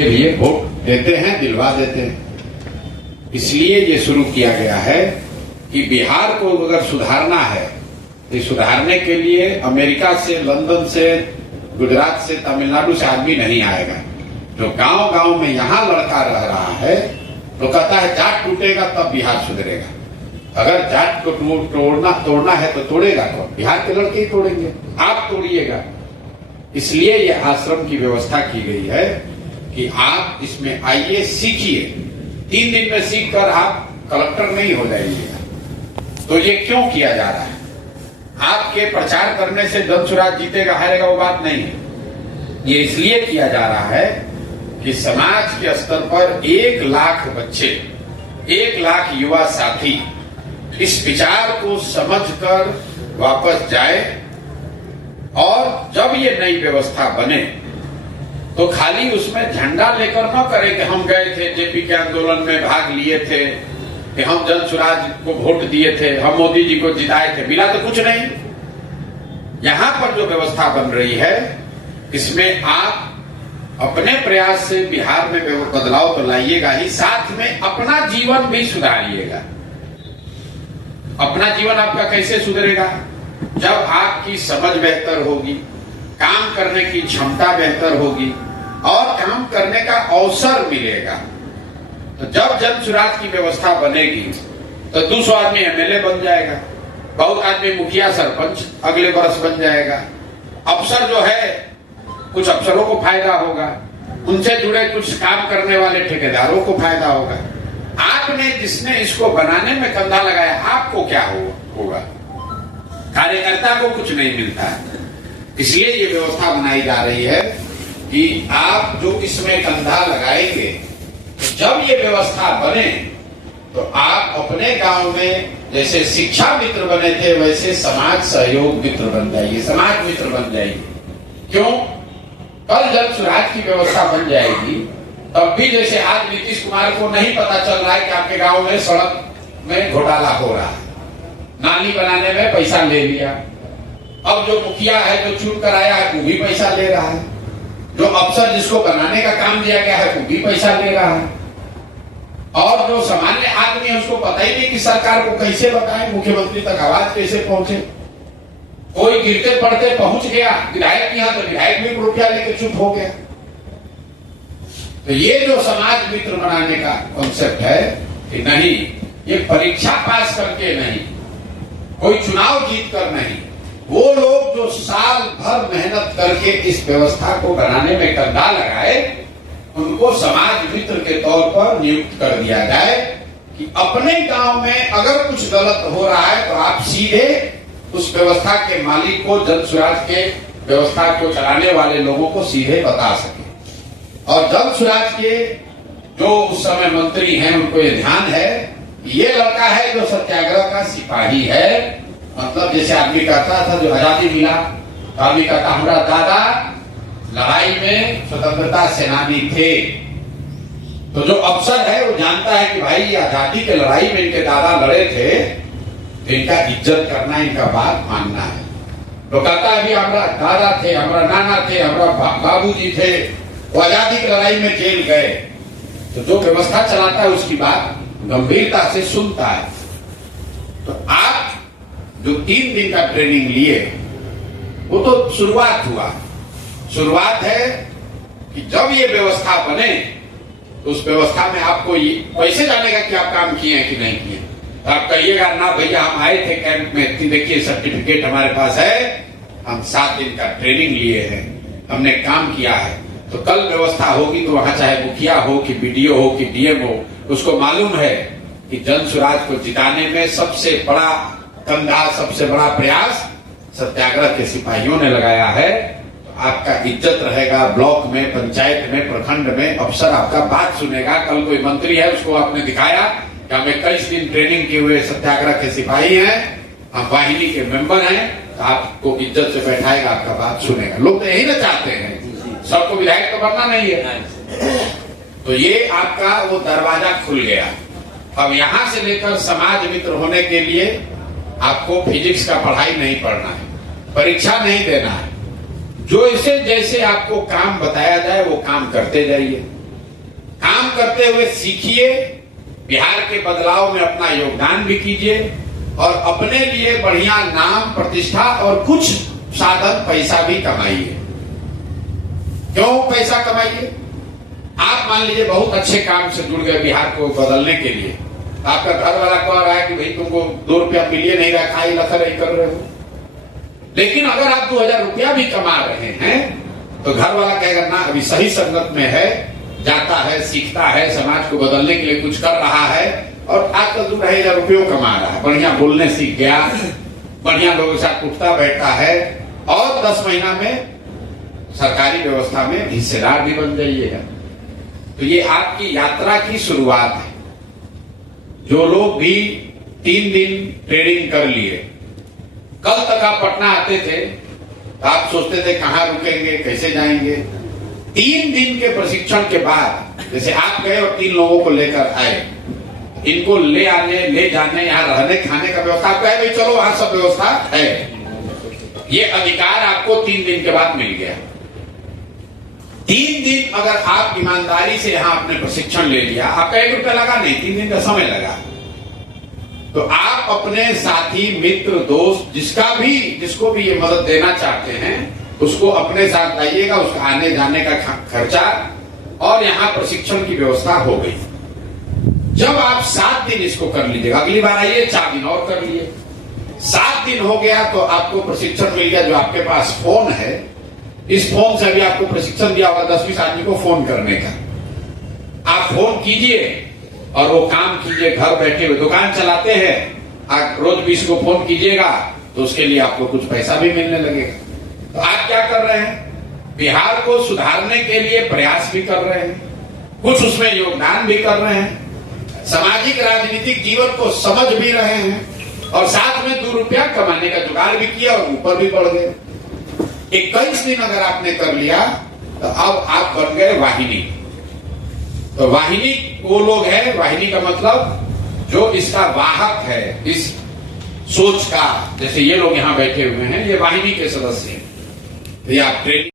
के लिए वोट देते हैं, दिलवा देते हैं। इसलिए ये शुरू किया गया है कि बिहार को अगर सुधारना है तो सुधारने के लिए अमेरिका से, लंदन से, गुजरात से, तमिलनाडु से आदमी नहीं आएगा। जो गांव गांव में यहाँ लड़का रह रहा है तो कहता है जाट टूटेगा तब बिहार सुधरेगा। अगर जाट को तोड़ना है तो तोड़ेगा कौन? बिहार के लड़के ही तोड़ेंगे, आप तोड़िएगा। इसलिए यह आश्रम की व्यवस्था की गई है कि आप इसमें आइए, सीखिए। 3 दिन में सीख कर आप कलेक्टर नहीं हो जाइएगा। तो ये क्यों किया जा रहा है? आपके प्रचार करने से जनसुराज जीतेगा हारेगा वो बात नहीं है। ये इसलिए किया जा रहा है कि समाज के स्तर पर 1 लाख बच्चे, 1 लाख युवा साथी इस विचार को समझकर वापस जाए और जब ये नई व्यवस्था बने तो खाली उसमें झंडा लेकर न करे कि हम गए थे जेपी के आंदोलन में भाग लिए थे, कि हम जनसुराज को वोट दिए थे, हम मोदी जी को जिताए थे। मिला तो कुछ नहीं। यहां पर जो व्यवस्था बन रही है इसमें आप अपने प्रयास से बिहार में बदलाव तो लाइएगा ही, साथ में अपना जीवन भी सुधारिएगा। अपना जीवन आपका कैसे सुधरेगा? जब आपकी समझ बेहतर होगी, काम करने की क्षमता बेहतर होगी और काम करने का अवसर मिलेगा। तो जब जनसुराज की व्यवस्था बनेगी तो 200 आदमी एमएलए बन जाएगा, बहुत आदमी मुखिया सरपंच अगले वर्ष बन जाएगा। अफसर जो है, कुछ अफसरों को फायदा होगा, उनसे जुड़े कुछ काम करने वाले ठेकेदारों को फायदा होगा। आपने जिसने इसको बनाने में कंधा लगाया, आपको क्या होगा? कार्यकर्ता को कुछ नहीं मिलता है। इसलिए ये व्यवस्था बनाई जा रही है कि आप जो इसमें कंधा लगाएंगे, जब ये व्यवस्था बने तो आप अपने गांव में जैसे शिक्षा मित्र बने थे वैसे समाज सहयोग मित्र बन जाइए, समाज मित्र बन जाइए। क्यों? कल जब सुराज की व्यवस्था बन जाएगी तब भी जैसे आज नीतीश कुमार को नहीं पता चल रहा है कि आपके गांव में सड़क में घोटाला हो रहा है, नाली बनाने में पैसा ले लिया। अब जो मुखिया है जो चुन कर आया है वो भी पैसा ले रहा है, जो अफसर जिसको बनाने का काम दिया गया है वो भी पैसा ले रहा है, और जो सामान्य आदमी है उसको पता ही नहीं कि सरकार को कैसे बताएं, मुख्यमंत्री तक आवाज कैसे पहुंचे। कोई गिरते पड़ते पहुंच गया विधायक यहाँ तो विधायक भी रुपया लेके चुप हो गया। तो ये जो समाज मित्र बनाने का कॉन्सेप्ट है कि नहीं, ये परीक्षा पास करके नहीं, कोई चुनाव जीत कर नहीं, वो लोग जो साल भर मेहनत करके इस व्यवस्था को बनाने में कंधा लगाए उनको समाज मित्र के तौर पर नियुक्त कर दिया जाए कि अपने गांव में अगर कुछ गलत हो रहा है तो आप सीधे उस व्यवस्था के मालिक को, जनसुराज के व्यवस्था को चलाने वाले लोगों को सीधे बता सके। और जनसुराज के जो उस समय मंत्री हैं उनको ये ध्यान है कि ये लड़का है जो सत्याग्रह का सिपाही है। मतलब जैसे आदमी कहता था जो आजादी मिला, आदमी कहता हमारा दादा लड़ाई में स्वतंत्रता सेनानी थे। तो जो अफसर है वो जानता है कि भाई आजादी के लड़ाई में इनके दादा लड़े थे, तो इनका इज्जत करना, इनका बात मानना है। तो कहता है हमारा दादा थे, हमारा नाना थे, हमारा बाबूजी थे, वो आजादी की लड़ाई में जेल गए। तो जो व्यवस्था चलाता है उसकी बात गंभीरता से सुनता है। तो आप जो 3 दिन का ट्रेनिंग लिए वो तो शुरुआत हुआ। शुरुआत है कि जब ये व्यवस्था बने तो उस व्यवस्था में आपको ये कैसे जानेगा कि आप काम किए हैं कि नहीं किए। तो आप कहिएगा ना भैया हम आए थे कैंप में, देखिए सर्टिफिकेट हमारे पास है, हम 7 दिन का ट्रेनिंग लिए हैं, हमने काम किया है। तो कल व्यवस्था होगी तो वहां चाहे मुखिया हो कि बीडीओ हो कि डीएम हो, उसको मालूम है कि जनसुराज को जिताने में सबसे बड़ा कंधा, सबसे बड़ा प्रयास सत्याग्रह के सिपाहियों ने लगाया है। तो आपका इज्जत रहेगा, ब्लॉक में, पंचायत में, प्रखंड में अफसर आपका बात सुनेगा। कल कोई मंत्री है उसको आपने दिखाया कि हमें 21 दिन ट्रेनिंग किए हुए सत्याग्रह के सिपाही हैं, हम वाहिनी के मेंबर हैं, तो आपको इज्जत से बैठाएगा, आपका बात सुनेगा। लोग तो यही ना चाहते हैं, सबको विधायक तो बनना नहीं है। तो ये आपका वो दरवाजा खुल गया। अब यहां से लेकर समाज मित्र होने के लिए आपको फिजिक्स का पढ़ाई नहीं पढ़ना है, परीक्षा नहीं देना है। जो इसे जैसे आपको काम बताया जाए वो काम करते जाइए। काम करते हुए सीखिए, बिहार के बदलाव में अपना योगदान भी कीजिए और अपने लिए बढ़िया नाम, प्रतिष्ठा और कुछ साधन पैसा भी कमाइए। क्यों पैसा कमाइए? आप मान लीजिए बहुत अच्छे काम से जुड़ गए बिहार को बदलने के लिए, आपका घर वाला कह रहा है कि भाई तुमको 2 रुपया मिलिए नहीं रहा, खाई लखर ही कर रहे हो। लेकिन अगर आप 2000 रुपया भी कमा रहे हैं तो घर वाला कहेगा ना अभी सही संगत में है, जाता है, सीखता है, समाज को बदलने के लिए कुछ कर रहा है और आजकल 2-2.5 रुपये कमा रहा है, बढ़िया बोलने सीख गया, बढ़िया लोगों के साथ उठता बैठता है और 10 महीना में सरकारी व्यवस्था में हिस्सेदार भी बन जाइएगा। तो ये आपकी यात्रा की शुरुआत है। जो लोग भी 3 दिन ट्रेनिंग कर लिए, कल तक आप पटना आते थे तो आप सोचते थे कहां रुकेंगे, कैसे जाएंगे। 3 दिन के प्रशिक्षण के बाद जैसे आप गए और 3 लोगों को लेकर आए, इनको ले आने ले जाने, यहाँ रहने खाने का व्यवस्था, आप कहे भाई चलो वहां सब व्यवस्था है। ये अधिकार आपको 3 दिन के बाद मिल गया। 3 दिन अगर आप ईमानदारी से यहाँ अपने प्रशिक्षण ले लिया, आपका 1 रुपया लगा नहीं, 3 दिन का समय लगा, तो आप अपने साथी, मित्र, दोस्त, जिसको भी ये मदद देना चाहते हैं उसको अपने साथ लाइएगा। उसका आने जाने का खर्चा और यहाँ प्रशिक्षण की व्यवस्था हो गई। जब आप 7 दिन इसको कर लीजिएगा, अगली बार आइए 4 दिन और कर लिए, 7 दिन हो गया तो आपको प्रशिक्षण मिल गया। जो आपके पास फोन है, इस फोन से अभी आपको प्रशिक्षण दिया होगा 10-20 आदमी को फोन करने का। आप फोन कीजिए और वो काम कीजिए, घर बैठे हुए दुकान चलाते हैं, आप रोज 20 को फोन कीजिएगा तो उसके लिए आपको कुछ पैसा भी मिलने लगेगा। तो आप क्या कर रहे हैं? बिहार को सुधारने के लिए प्रयास भी कर रहे हैं, कुछ उसमें योगदान भी कर रहे हैं, सामाजिक राजनीतिक जीवन को समझ भी रहे हैं और साथ में 2 रुपया कमाने का जुगाड़ भी किया और ऊपर भी बढ़ गए। 21 दिन अगर आपने कर लिया तो अब आप बन गए वाहिनी। तो वाहिनी वो लोग हैं, वाहिनी का मतलब जो इसका वाहक है, इस सोच का, जैसे ये लोग यहाँ बैठे हुए हैं, ये वाहिनी के सदस्य हैं। तो ये आप ट्रेनिंग